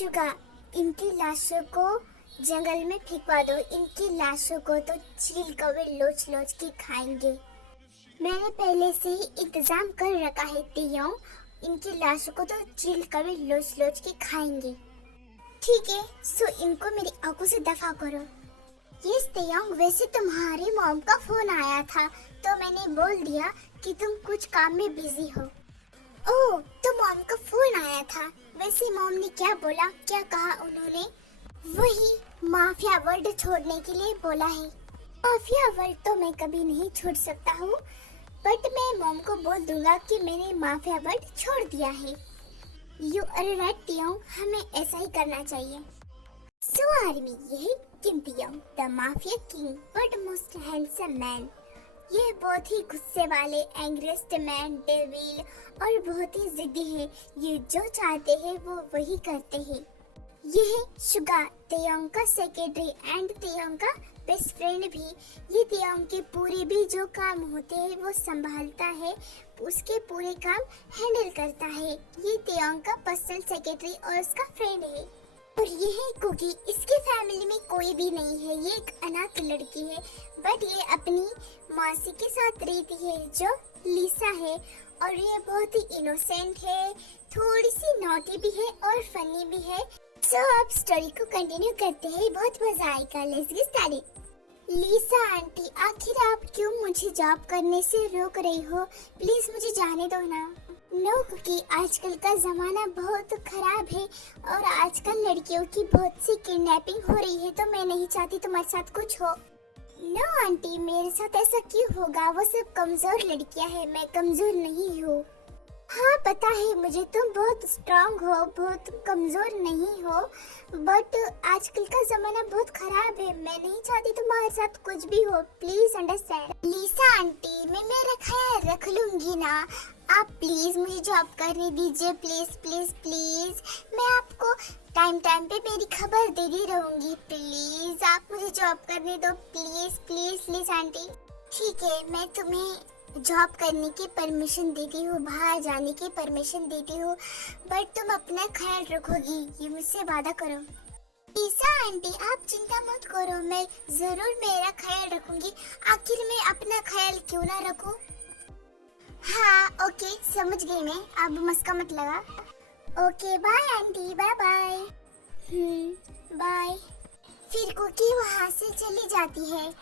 Suga, इनकी लाशों को जंगल में फेंकवा दो। इनकी लाशों को तो चील कौवे लोच लोच के खाएंगे। मैंने पहले से ही इंतजाम कर रखा है तियोंग, इनकी लाशों को तो चील कौवे लोच लोच के खाएंगे। ठीक है, सो इनको मेरी आंखों से दफा करो। यस तियोंग, वैसे तुम्हारी मॉम का फोन आया था तो मैंने बोल दिया कि तुम कुछ काम में बिजी हो। ओह, तो मॉम का फोन आया था। वैसे मॉम ने क्या बोला, क्या कहा उन्होंने? वही माफिया वर्ल्ड छोड़ने के लिए बोला है। माफिया वर्ल्ड तो मैं कभी नहीं छोड़ सकता हूँ, बट मैं मॉम को बोल दूंगा कि मैंने माफिया वर्ल्ड छोड़ दिया है। यू आर राइट तियोंग, हमें ऐसा ही करना चाहिए। सो आर्मी, यही Kim Tiyong, the mafia king but most handsome man. यह बहुत ही गुस्से वाले, एंग्रियस्ट मैन, डेविल और बहुत ही जिद्दी है। ये जो चाहते हैं वो वही करते हैं। ये है शुगा, तियोंग का सेक्रेटरी एंड तियोंग का बेस्ट फ्रेंड भी। ये तियोंग के पूरे भी जो काम होते हैं वो संभालता है, उसके पूरे काम हैंडल करता है। ये तियोंग का पर्सनल सेक्रेटरी और उसका फ्रेंड है। और ये है कुकी, इसके फैमिली में कोई भी नहीं है। ये एक अनाथ लड़की है, बट ये अपनी मौसी के साथ रहती है जो लीसा है। और ये बहुत ही इनोसेंट है, थोड़ी सी नॉटी भी है और फनी भी है। सो अब स्टोरी को कंटिन्यू करते हैं, बहुत मजा आएगा। Let's get started. Lisa aunty, आखिर आप क्यों मुझे जॉब करने से रोक रही हो? प्लीज मुझे जाने दो ना। नो कुकी, आजकल का जमाना बहुत खराब है और आजकल लड़कियों की बहुत सी किडनैपिंग हो रही है, तो मैं नहीं चाहती तुम्हारे साथ कुछ हो। नो आंटी, मेरे साथ ऐसा क्यों होगा? वो सब कमजोर लड़कियां हैं, मैं कमजोर नहीं हूँ। हाँ पता है मुझे, तुम बहुत स्ट्रांग हो, बहुत कमजोर नहीं हो, बट आजकल का जमाना बहुत खराब है। मैं नहीं चाहती तुम्हारे साथ कुछ भी हो, प्लीज अंडरस्टैंड। लीसा आंटी, मैं मेरा ख्याल रख लूंगी ना, आप प्लीज मुझे जॉब करने दीजिए, प्लीज प्लीज प्लीज। मैं आपको टाइम टाइम पे मेरी खबर देती रहूंगी, प्लीज आप मुझे जॉब करने दो, प्लीज प्लीज लीसा आंटी। ठीक है, मैं तुम्हें जॉब करने की परमिशन देती हूँ, बाहर जाने की परमिशन देती हूँ, बट तुम अपना ख्याल रखोगी, ये मुझसे वादा करो। लीसा आंटी, आप चिंता मत करो, मैं जरूर मेरा ख्याल रखूंगी। आखिर मैं अपना ख्याल क्यों ना रखूं? हाँ ओके, समझ गई मैं, अब मस्का मत लगा। Okay bye aunty, bye bye. Bye. फिर कुकी वहाँ से चली जाती है।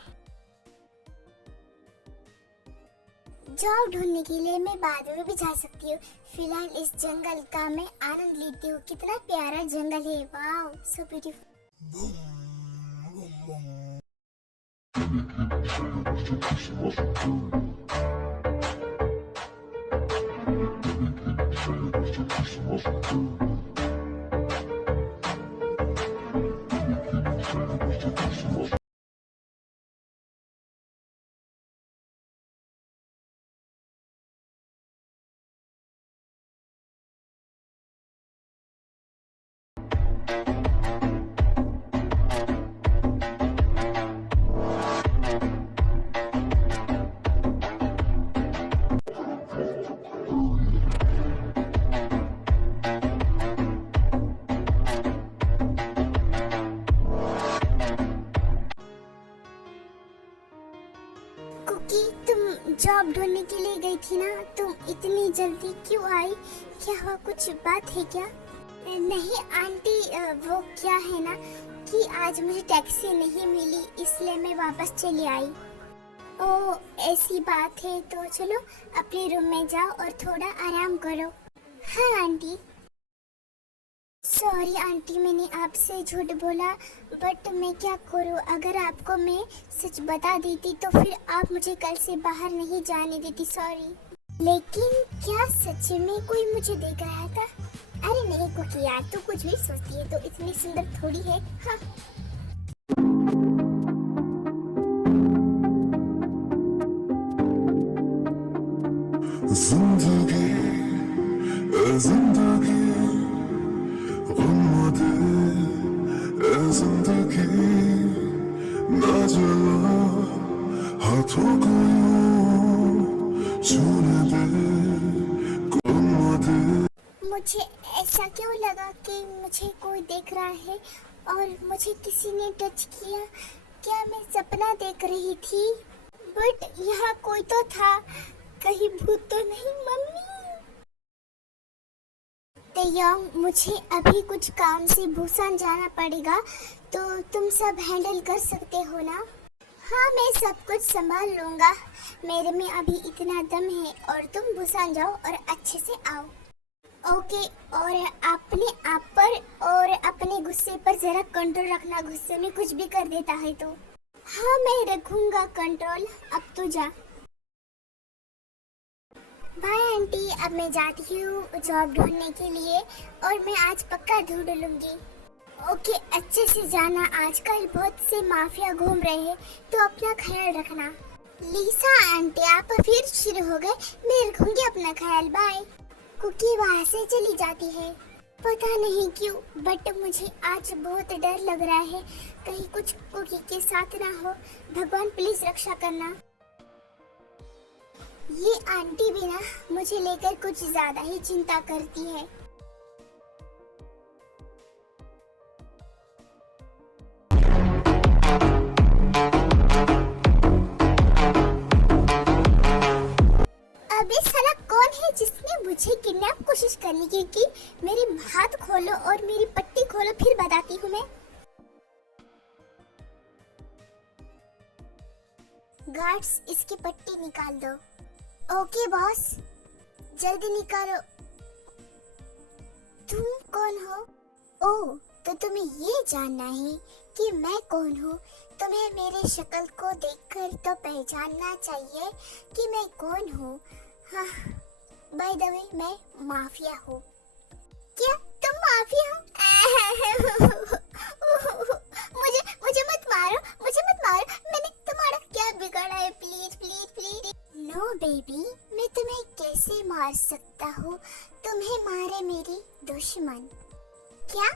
जॉब ढूंढने के लिए मैं बाद में भी जा सकती हूँ, फिलहाल इस जंगल का मैं आनंद लेती हूँ। कितना प्यारा जंगल है, वाव सो ब्यूटीफुल। कुकी, तुम जॉब ढूंढने के लिए गई थी ना, तुम इतनी जल्दी क्यों आई? क्या हुआ, कुछ बात है क्या? नहीं आंटी, वो क्या है ना कि आज मुझे टैक्सी नहीं मिली, इसलिए मैं वापस चली आई। ओह ऐसी बात है, तो चलो अपने रूम में जाओ और थोड़ा आराम करो। हाँ आंटी। सॉरी आंटी, मैंने आपसे झूठ बोला, बट मैं क्या करूँ? अगर आपको मैं सच बता देती तो फिर आप मुझे कल से बाहर नहीं जाने देती, सॉरी। लेकिन क्या सच में कोई मुझे देख रहा था? अरे नहीं कुकी यार, तू कुछ भी सोचती है, तो इतनी सुंदर थोड़ी है। हाँ जिंदगी जिंदगी गुम्मदे जिंदगी ना जला हाथों को यूं छूने दे गुम्मदे। मुझे ऐसा क्यों लगा कि मुझे कोई देख रहा है और मुझे किसी ने टच किया? क्या मैं सपना देख रही थी? बट यहाँ कोई तो था, कहीं भूत तो नहीं? मम्मी तयंग, मुझे अभी कुछ काम से बुसान जाना पड़ेगा, तो तुम सब हैंडल कर सकते हो ना? हाँ, मैं सब कुछ संभाल लूंगा। मेरे में अभी इतना दम है। और तुम बुसान जाओ और अच्छे से आओ। ओके। और अपने आप पर और अपने गुस्से पर जरा कंट्रोल रखना, गुस्से में कुछ भी कर देता है तो। हाँ, मैं रखूंगा कंट्रोल। अब तो जा। बाय आंटी, अब मैं जाती हूँ जॉब ढूंढने के लिए और मैं आज पक्का ढूंढ लूंगी। ओके, अच्छे से जाना। आजकल बहुत से माफिया घूम रहे हैं, तो अपना ख्याल रखना। लीसा आंटी, आप फिर शुरू हो गए। मैं रखूंगी अपना ख्याल। बाय। कुकी वहाँ से चली जाती है, पता नहीं क्यों, बट मुझे आज बहुत डर लग रहा है। कहीं कुछ कुकी के साथ ना हो। भगवान प्लीज रक्षा करना। ये आंटी भी ना मुझे लेकर कुछ ज्यादा ही चिंता करती है। अबे साला कौन है जिसने मुझे किडनैप कोशिश करने की? मेरे हाथ खोलो और मेरी पट्टी खोलो, फिर बताती हूँ मैं। गार्ड्स, इसकी पट्टी निकाल दो। ओके बॉस, जल्दी निकालो। तुम कौन हो? ओह, तो तुम्हें ये जानना है कि मैं कौन हूँ? तुम्हें मेरे शक्ल को देखकर तो पहचानना चाहिए कि मैं कौन हूँ। हाँ, बाय द वे, मैं माफिया हूँ। क्या तुम माफिया हो? मुझे मुझे मत मारो, मुझे मत मारो। मैंने तुम्हारा क्या बिगाड़ा है? Please please please. No baby, मैं तुम्हें कैसे मार सकता हूँ? तुम्हें मारे मेरी दुश्मन। क्या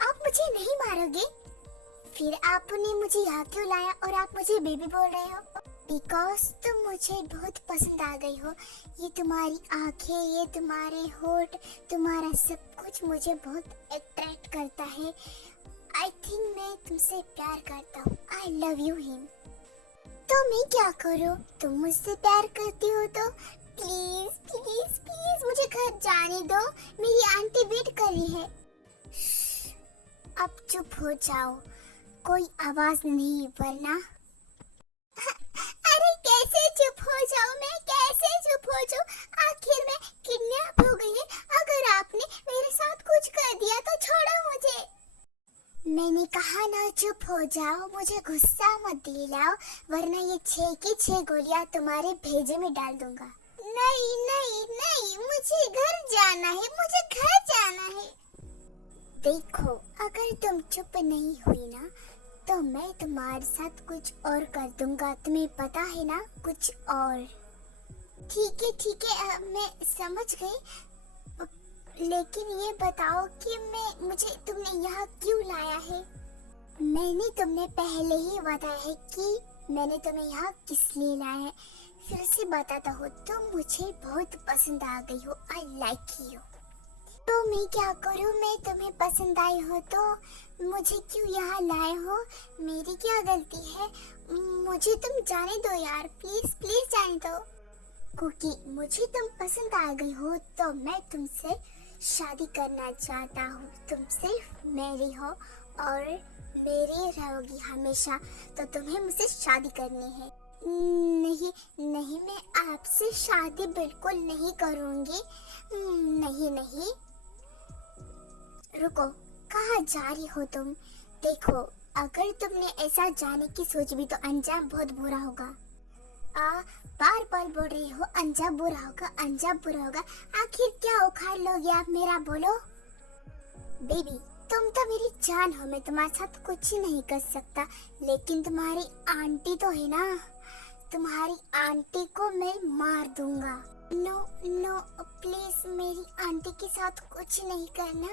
आप मुझे नहीं मारोगे? फिर आपने मुझे यहाँ क्यों लाया और आप मुझे बेबी बोल रहे हो? बिकॉज तुम मुझे बहुत पसंद आ गई हो। ये तुम्हारी आंखें, ये तुम्हारे होठ, तुम्हारा सब कुछ मुझे बहुत अट्रैक्ट करता है। आई थिंक मैं तुमसे प्यार करता हूँ। I love you him. तो मैं क्या करूँ? तुम मुझसे प्यार करती हो तो प्लीज प्लीज प्लीज मुझे घर जाने दो। मेरी आंटी वेट कर रही है। अब चुप हो जाओ, कोई आवाज नहीं, वरना। अरे कैसे चुप हो जाऊं मैं? कैसे चुप हो जाऊं? आखिर मैं किडनैप हो गई है। अगर आपने मेरे साथ कुछ कर दिया तो छोड़ो मुझे। मैंने कहा ना चुप हो जाओ, मुझे गुस्सा मत दिलाओ, वरना ये 6 की 6 गोलियां तुम्हारे भेजे में डाल दूंगा। नहीं नहीं नहीं, मुझे घर जाना है, मुझे घर जाना है। देखो, अगर तुम चुप नहीं हुई ना तो मैं तुम्हारे साथ कुछ और कर दूंगा। तुम्हें पता है ना, कुछ और। ठीक है, मैं समझ गई। लेकिन ये बताओ कि मुझे तुमने यहाँ क्यों लाया है? मैंने तुमने पहले ही बताया है कि मैंने तुम्हें यहाँ किस लिए लाया है। फिर से बताता हूँ, तुम मुझे बहुत पसंद आ गई हो। I like you. तो मैं क्या करूँ? मैं तुम्हें पसंद आई हो तो मुझे क्यों यहाँ लाए हो? मेरी क्या गलती है? मुझे तुम जाने दो यार, प्लीज प्लीज जाने दो। कुकी, मुझे तुम पसंद आ गई हो तो मैं तुमसे शादी करना चाहता हूँ। तुम सिर्फ मेरी हो और मेरी रहोगी हमेशा, तो तुम्हें मुझसे शादी करनी है। नहीं नहीं, मैं आपसे शादी बिल्कुल नहीं करूँगी। नहीं नहीं, रुको, कहाँ जा रही हो तुम? देखो, अगर तुमने ऐसा जाने की सोच भी तो अंजाम बहुत बुरा होगा। बार बार बोल रही हो अंजाम बुरा होगा, अंजाम बुरा होगा। आखिर क्या उखाड़ लोगे आप मेरा? बोलो। बेबी, तुम तो मेरी जान हो, मैं तुम्हारे साथ कुछ ही नहीं कर सकता, लेकिन तुम्हारी आंटी तो है ना, तुम्हारी आंटी को मैं मार दूंगा। नो नो प्लीज, मेरी आंटी के साथ कुछ नहीं करना।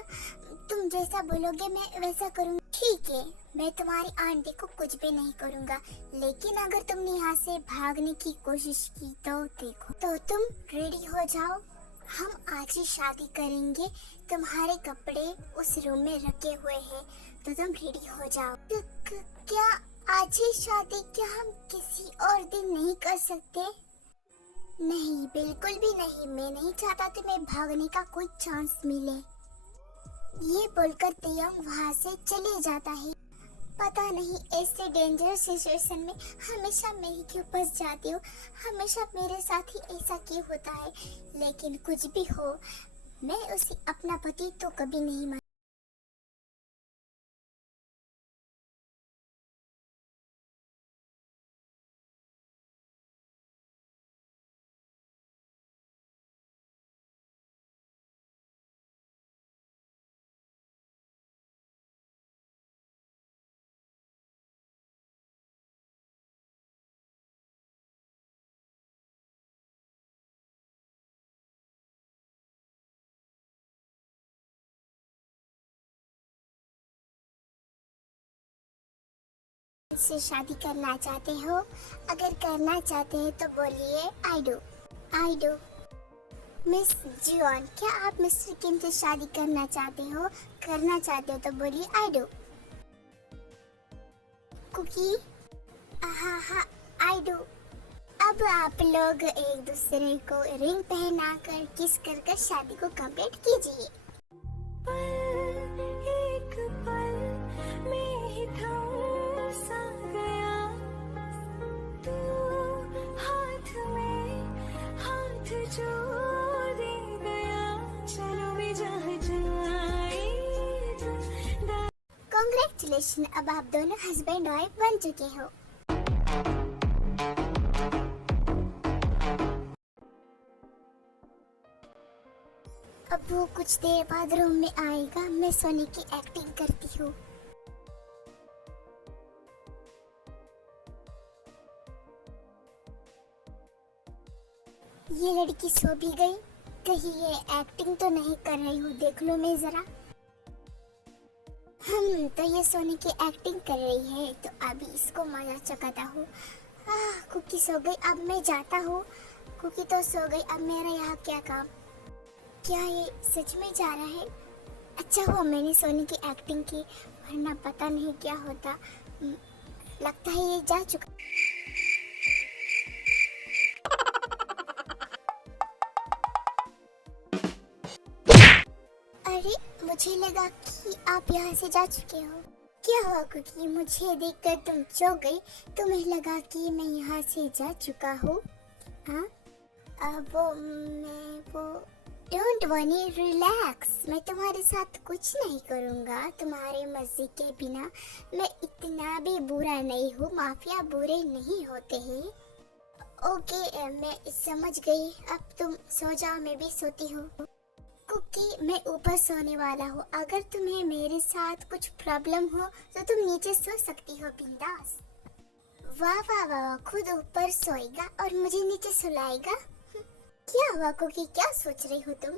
तुम जैसा बोलोगे मैं वैसा करूँगी। ठीक है, मैं तुम्हारी आंटी को कुछ भी नहीं करूँगा, लेकिन अगर तुमने यहाँ से भागने की कोशिश की तो देखो। तो तुम रेडी हो जाओ, हम आज ही शादी करेंगे। तुम्हारे कपड़े उस रूम में रखे हुए हैं, तो तुम रेडी हो जाओ। क्या आज ही शादी? क्या हम किसी और दिन नहीं कर सकते? नहीं, बिल्कुल भी नहीं। मैं नहीं चाहता तुम्हें भागने का कोई चांस मिले। ये बोलकर तयंग वहाँ से चले जाता है। पता नहीं ऐसे डेंजरस सिचुएशन में हमेशा मैं ही क्यों फंस जाती हूँ, हमेशा मेरे साथ ही ऐसा क्यों होता है। लेकिन कुछ भी हो, मैं उसे अपना पति तो कभी नहीं मान। से शादी करना चाहते हो? अगर करना चाहते हैं तो बोलिए I do. I do. Miss Jeon, क्या आप मिस्टर किम से शादी करना चाहते हो? करना चाहते हो तो बोलिए आई डू। कुकी, हाँ हाँ आई डू। अब आप लोग एक दूसरे को रिंग पहना कर किस कर कर शादी को कंप्लीट कीजिए। एक पल में ही थम सा गया, तू हाथ में हाथ जो दे गया, चलो भी जहाँ जाए। कॉन्ग्रेचुलेशन, अब आप दोनों हस्बैंड वाइफ बन चुके हो। अब वो कुछ देर बाद रूम में आएगा। मैं सोनी की एक्टिंग करती हूँ। ये लड़की सो भी गई, कहीं ये एक्टिंग तो नहीं कर रही हूँ, देख लो मैं जरा। तो ये सोनी की एक्टिंग कर रही है, तो अभी इसको मजा चकाता हूँ। कुकी सो गई, अब मैं जाता हूँ। कुकी तो सो गई, अब मेरा यहाँ क्या काम? क्या ये सच में जा रहा है? अच्छा हुआ मैंने सोनी की एक्टिंग की, वरना पता नहीं क्या होता। लगता है ये जा चुका। अरे, मुझे लगा कि आप यहाँ से जा चुके हो। क्या हुआ कुकी? मुझे देखकर तुम चौंक गई? तुम्हें लगा कि मैं यहाँ से जा चुका हूँ? हाँ, वो डोंट वरी, रिलैक्स। मैं तुम्हारे साथ कुछ नहीं करूँगा तुम्हारे मर्जी के बिना। मैं इतना भी बुरा नहीं हूँ, माफिया बुरे नहीं होते हैं। ओके, मैं समझ गई। अब तुम सो जाओ, मैं भी सोती हूँ। कुकी, मैं ऊपर सोने वाला हूँ। अगर तुम्हें मेरे साथ कुछ प्रॉब्लम हो तो तुम नीचे सो सकती हो बिंदास। वाह वाह वाह, खुद ऊपर सोएगा और मुझे नीचे सुलाएगा। क्या हुआ कुकी, क्या सोच रही हो तुम?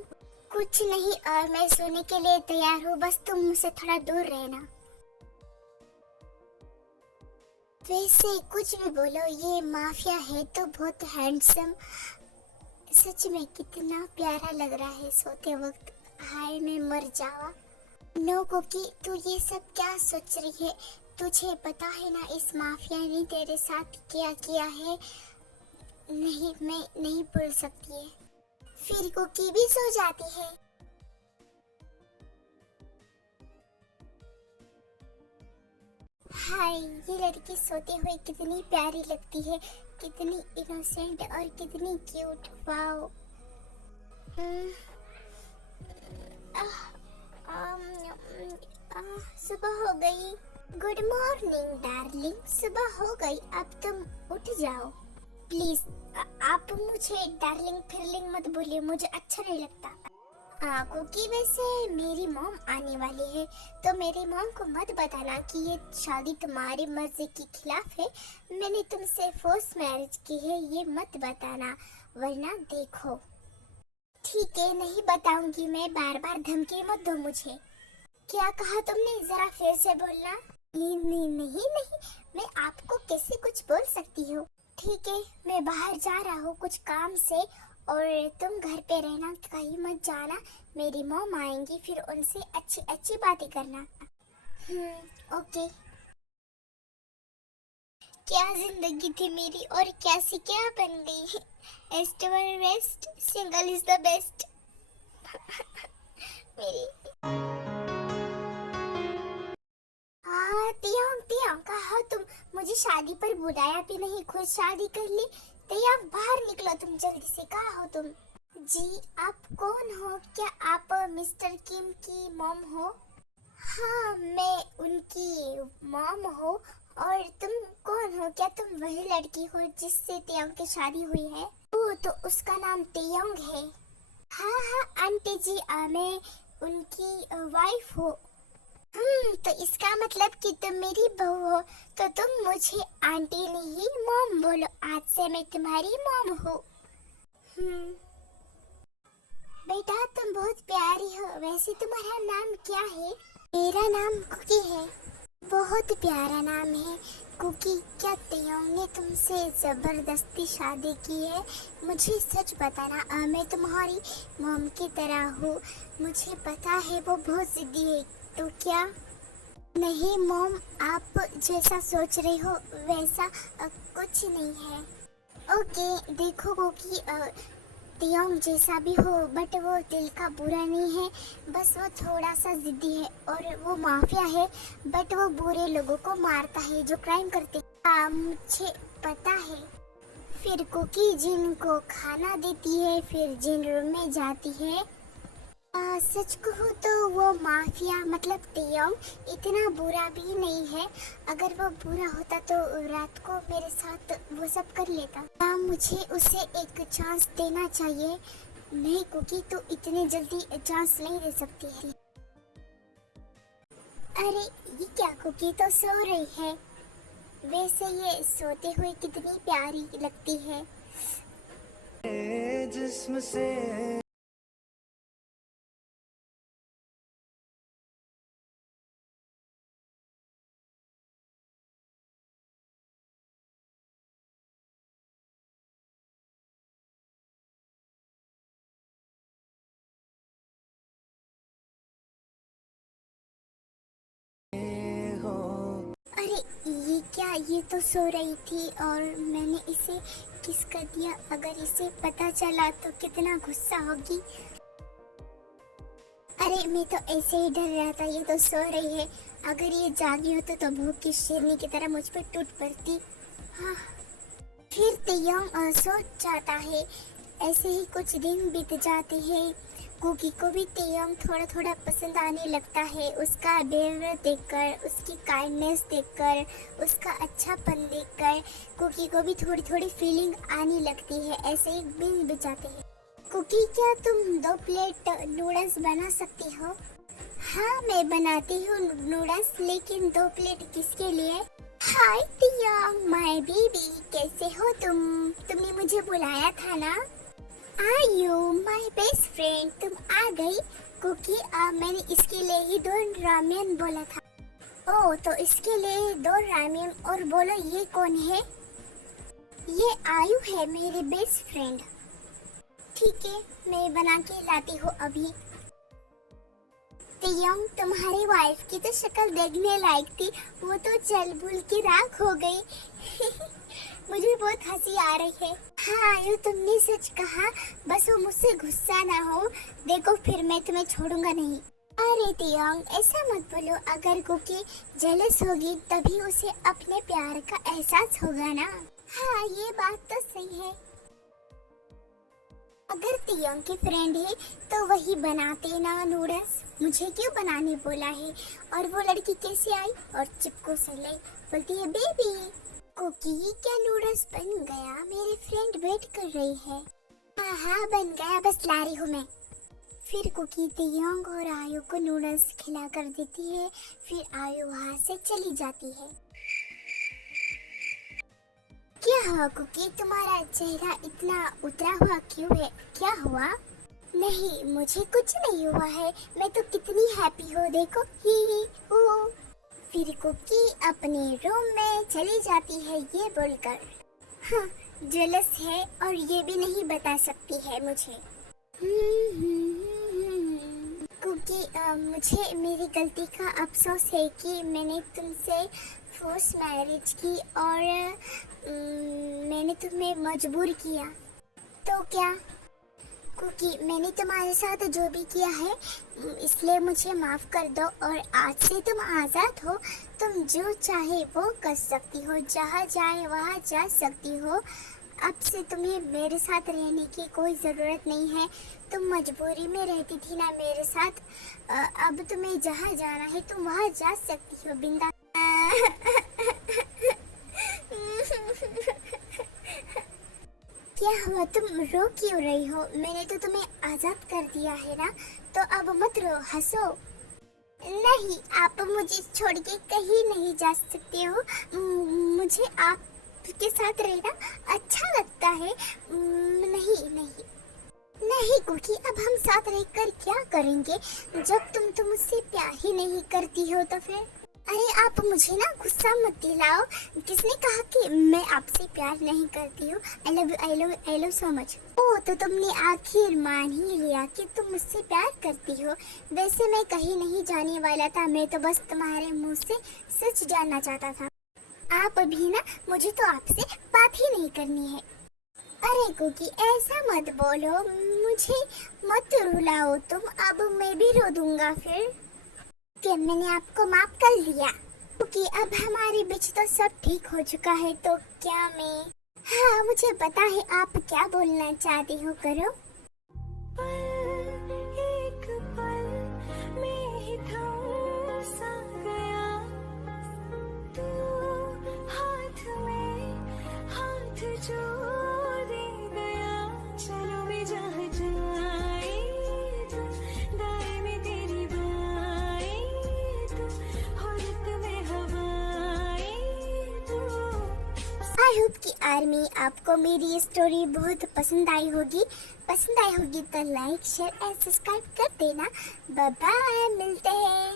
कुछ नहीं, और मैं सोने के लिए तैयार हूँ, बस तुम मुझसे थोड़ा दूर रहना। वैसे कुछ भी बोलो, ये माफिया है तो बहुत हैंडसम। सच में कितना प्यारा लग रहा है सोते वक्त। हाय, मैं मर जावा। नो कुकी, तू ये सब क्या सोच रही है? तुझे पता है ना इस माफिया ने तेरे साथ क्या किया है? नहीं, मैं नहीं भूल सकती है। फिर कुकी भी सो जाती है। हाय, ये लड़की सोते हुए कितनी प्यारी लगती है, कितनी इनोसेंट और कितनी क्यूट। वाओ। सुबह हो गई। गुड मॉर्निंग डार्लिंग, सुबह हो गई, अब तुम उठ जाओ प्लीज। आप मुझे डार्लिंग फिरलिंग मत बोलिए, मुझे अच्छा नहीं लगता। कुकी, वैसे मेरी मॉम आने वाली है, तो मेरी मॉम को मत बताना कि ये शादी तुम्हारी मर्जी के खिलाफ है। मैंने तुमसे फोर्स मैरिज की है, ये मत बताना, वरना देखो। ठीक है, नहीं बताऊंगी मैं, बार बार धमकी मत दो मुझे। क्या कहा तुमने? जरा फिर से बोलना। नहीं, मैं आपको कैसे कुछ बोल सकती हूँ? ठीक है, मैं बाहर जा रहा हूँ कुछ काम से, और तुम घर पे रहना, कहीं मत जाना। मेरी मॉम आएंगी, फिर उनसे अच्छी अच्छी बातें करना। ओके। क्या जिंदगी थी मेरी और कैसी क्या बन गई। East or west, single is the best. मेरी हाँ तियांग, तियांग कहा तुम? मुझे शादी पर बुलाया भी नहीं, खुद शादी कर ली। तियांग बाहर निकलो तुम जल्दी से, कहाँ हो तुम? जी आप कौन हो? क्या आप मिस्टर किम की मॉम हो? हाँ मैं उनकी मॉम हो। और तुम कौन हो? क्या तुम वही लड़की हो जिससे तियांग की शादी हुई है? ओह तो उसका नाम तियांग है। हाँ हाँ आंटी जी, मैं उनकी वाइफ हो। तो इसका मतलब कि तुम मेरी बहू हो, तो तुम मुझे आंटी नहीं मॉम बोलो। आज से मैं तुम्हारी मॉम हूँ। बेटा तुम बहुत प्यारी हो। वैसे तुम्हारा नाम क्या है? मेरा नाम कुकी है। बहुत प्यारा नाम है कुकी। क्या तियांग ने तुमसे जबरदस्ती शादी की है? मुझे सच बताना, मैं तुम्हारी मॉम की तरह हूँ। मुझे पता है वो बहुत जिद्दी है। तो क्या? नहीं मॉम, आप जैसा सोच रहे हो वैसा कुछ नहीं है। ओके देखो कुकी, तियांग जैसा भी हो बट वो दिल का बुरा नहीं है। बस वो थोड़ा सा जिद्दी है और वो माफिया है, बट वो बुरे लोगों को मारता है जो क्राइम करते हैं। मुझे पता है। फिर कुकी जिन को खाना देती है, फिर जिन रूम में जाती है। सच कहूँ तो वो माफिया मतलब तियांग इतना बुरा भी नहीं है। अगर वो बुरा होता तो रात को मेरे साथ वो सब कर लेता। मुझे उसे एक चांस देना चाहिए। नहीं कुकी, तो इतने जल्दी चांस नहीं दे सकती है। अरे ये क्या, कुकी तो सो रही है। वैसे ये सोते हुए कितनी प्यारी लगती है। जिस्म से अरे ये क्या, ये तो सो रही थी और मैंने इसे किस कर दिया। अगर इसे पता चला तो कितना गुस्सा होगी। अरे मैं तो ऐसे ही डर रहा था, ये तो सो रही है। अगर ये जागी होती तो भूख की शेरनी की तरह मुझ पर टूट पड़ती। हाँ। फिर तियांग सोच जाता है। ऐसे ही कुछ दिन बीत जाते हैं। कुकी को भी तियांग थोड़ा थोड़ा पसंद आने लगता है। उसका बिहेवियर देखकर, उसकी काइंडनेस देखकर, उसका अच्छापन देखकर कुकी को भी थोड़ी थोड़ी फीलिंग आने लगती है। ऐसे ही दिन बीत जाते हैं। कुकी क्या तुम 2 प्लेट नूडल्स बना सकती हो? हाँ मैं बनाती हूँ नूडल्स, लेकिन 2 प्लेट किसके लिए? हाय तियांग माय बेबी, कैसे हो तुम? तुमने मुझे बुलाया था ना? Are you my best friend? तुम आ गई। कुकी मैंने इसके लिए ही 2 रामेन बोला था। ओह तो इसके लिए 2 रामेन। और बोलो ये कौन है? ये आयु है मेरी बेस्ट फ्रेंड। ठीक है मैं बना के लाती हूँ अभी। तियांग तुम्हारी वाइफ की तो शक्ल देखने लायक थी, वो तो चल बुल की राख हो गई। मुझे बहुत हंसी आ रही है। हाँ आयु तुमने सच कहा, बस वो मुझसे गुस्सा ना हो। देखो फिर मैं तुम्हें छोड़ूंगा नहीं। अरे तियांग ऐसा मत बोलो। अगर कुकी जेलस होगी तभी उसे अपने प्यार का एहसास होगा ना। हाँ ये बात तो सही है। अगर तियांग की फ्रेंड है तो वही बनाते ना नूडल्स। मुझे क्यों बनाने बोला है? और वो लड़की कैसे आई और चिपको से लाई? बोलती है बेबी। कुकी क्या नूडल्स बन गया? मेरी फ्रेंड वेट कर रही है। हाँ हाँ बन गया, बस ला रही हूँ मैं। फिर कुकी तियांग और आयु को नूडल्स खिला कर देती है। फिर आयु वहाँ से चली जाती है। क्या हुआ कुकी, तुम्हारा चेहरा इतना उतरा हुआ क्यों है? क्या हुआ? नहीं मुझे कुछ नहीं हुआ है, मैं तो कितनी हैप्पी हूँ देखो। ही हो। फिर कुकी अपने रूम में चली जाती है ये बोलकर। हाँ जेलस है और ये भी नहीं बता सकती है मुझे। क्योंकि मुझे मेरी गलती का अफसोस है कि मैंने तुमसे फोर्स मैरिज की और मैंने तुम्हें मजबूर किया। तो क्या? क्योंकि मैंने तुम्हारे साथ जो भी किया है इसलिए मुझे माफ़ कर दो और आज से तुम आज़ाद हो। तुम जो चाहे वो कर सकती हो, जहाँ जाए वहाँ जा सकती हो। अब से तुम्हें मेरे साथ रहने की कोई ज़रूरत नहीं है। तुम मजबूरी में रहती थी ना मेरे साथ, अब तुम्हें जहाँ जाना है तुम वहाँ जा सकती हो बिंदा। क्या हुआ, तुम रो क्यों रही हो? मैंने तो तुम्हें आज़ाद कर दिया है ना, तो अब मत रो, हंसो। नहीं, आप मुझे छोड़ के कहीं नहीं जा सकते हो। मुझे आपके साथ रहना अच्छा लगता है। नहीं नहीं नहीं कुकी, अब हम साथ रहकर क्या करेंगे जब तुम मुझसे प्यार ही नहीं करती हो तो फिर? अरे आप मुझे ना गुस्सा मत दिलाओ। किसने कहा कि मैं आपसे प्यार नहीं करती हूँ? I love you, I love I love so much. Oh, तो तुमने आखिर मान ही लिया कि तुम मुझसे प्यार करती हो। वैसे मैं कहीं नहीं जाने वाला था, मैं तो बस तुम्हारे मुंह से सच जानना चाहता था। आप भी ना, मुझे तो आपसे बात ही नहीं करनी है। अरे कुकी, ऐसा मत बोलो, मुझे मत रुलाओ तुम, अब मैं भी रो दूंगा फिर। कि मैंने आपको माफ कर दिया क्योंकि अब हमारे बीच तो सब ठीक हो चुका है। तो क्या मैं, हाँ मुझे पता है आप क्या बोलना चाहती हो, करो। एक पल में ही थम सा गया, तू हाथ में हाथ जो दे गया। चलो भी जहाँ जाए तू, दाएं में तेरी बाएं तू, औरत में हवाएं तू। आई होप कि आर्मी आपको मेरी स्टोरी बहुत पसंद आई होगी। तो लाइक शेयर एंड सब्सक्राइब कर देना। बाय बाय, मिलते हैं।